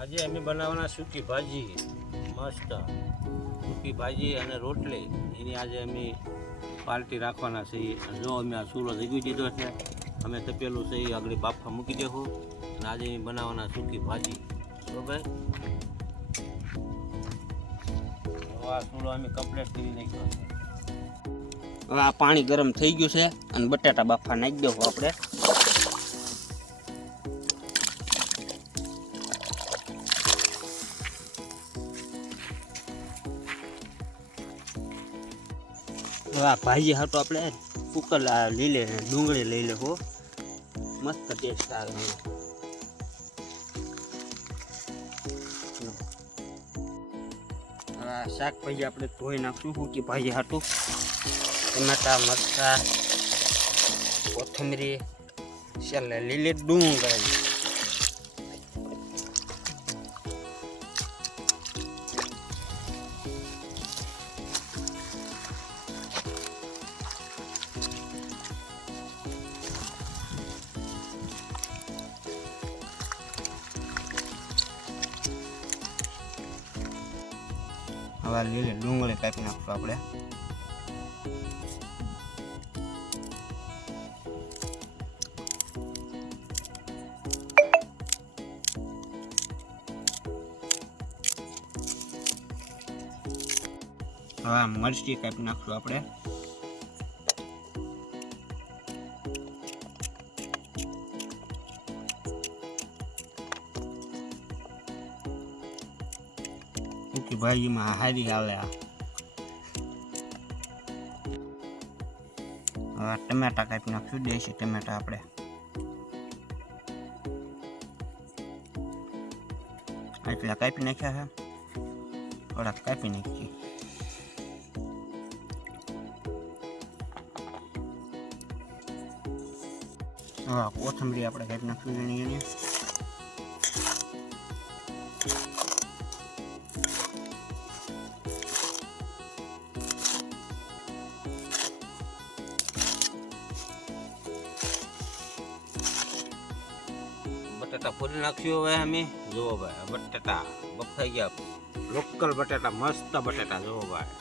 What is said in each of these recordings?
આજે અમે બનાવવાના સૂકી ભાજી, મસ્ત સૂકી ભાજી અને રોટલી. એની આજે અમે પાર્ટી રાખવાના છીએ. જો અમે આ ચૂલો જગી દીધો છે, અમે તપેલું છે એ આગળ બાફા મૂકી દેવું અને આજે અમે બનાવવાના સૂકી ભાજી. બરાબર, આ ચૂલો અમે કમ્પ્લીટ કરી નાખ્યો છે. હવે આ પાણી ગરમ થઈ ગયું છે અને બટાટા બાફા નાખી દેવું આપણે. હવે આ ભાજી હાટો આપણે કુકર લીલે ડુંગળી લઈ લેવો, મસ્ત ટેસ્ટ આવે. હવે આ શાકભાજી આપણે ધોઈ નાખશું સૂકી ભાજી હાટું. ટમેટા, મરચાં, કોથમરી, છેલ્લે લીલી ડુંગળી. હવે લીલી ડુંગળી કાપી નાખશું આપણે. હવે મરચી કાપી નાખશું આપણે. સૂકી ભાજીમાં હારી આવે આ. હવે ટમેટા કાપી નાખશું, દેશી ટમેટા આપણે. એટલા કાપી નાખ્યા છે, થોડાક કાપી નાખીએ. હવે કોથમરી આપણે કાપી નાખશું એની. બટાટા ફોડી નાખ્યું. હવે અમે જુઓ ભાઈ, બટાટા બફાઈ ગયા, લોકલ બટાટા, મસ્ત બટાટા. જુઓ ભાઈ,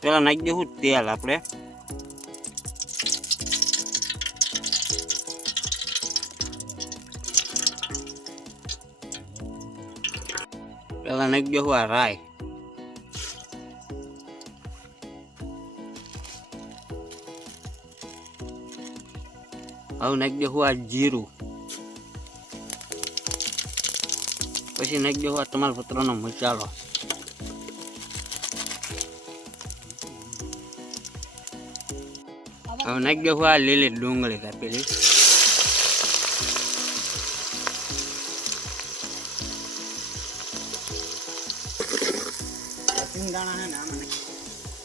પેલા નાખી દેવું તેલ આપણે. પેલા નાખી દેવું આ રાઈ. હવે નાખી દેવું આ જીરું. પછી નાખી દેવું આ તમાલપત્રનો મસાલો. હવે નાખી દેવું આ લીલી ડુંગળી કાપેલી.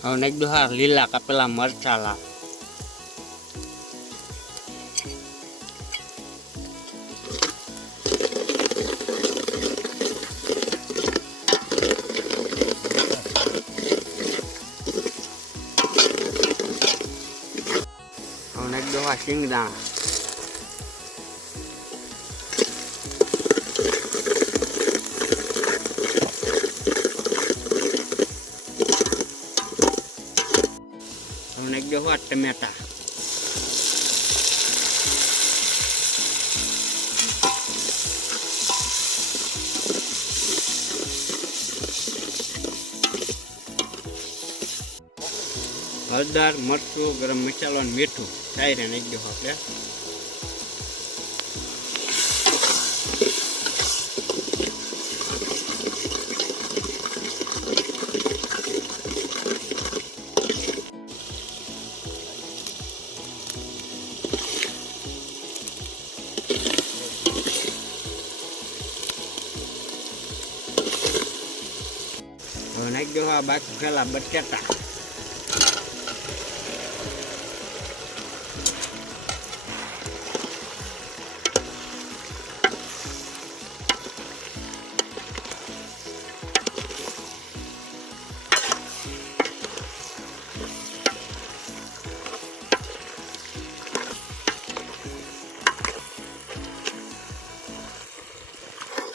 હવે નાખી દો હા લીલા કાપેલા મરચાલા. હવે નાખી દો આ શિંગદાણા. નાખી દો આ ટમેટા. હળદર, મરચું, ગરમ મસાલો અને મીઠું સાયરે નાખી દો આપણે. હવે નાખી દો આ બાકી પેલા બટાટા.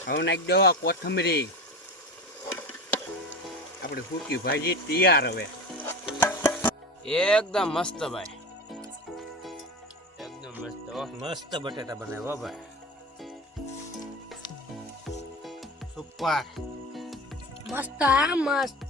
હવે નાખી દો આ કોથમરી. આપણે સૂકી ભાજી તૈયાર હવે. એકદમ મસ્ત ભાઈ, એકદમ મસ્ત. મસ્ત બટેટા બનાવ્યો ભાઈ. સુપર. મસ્ત આ મસ્ત.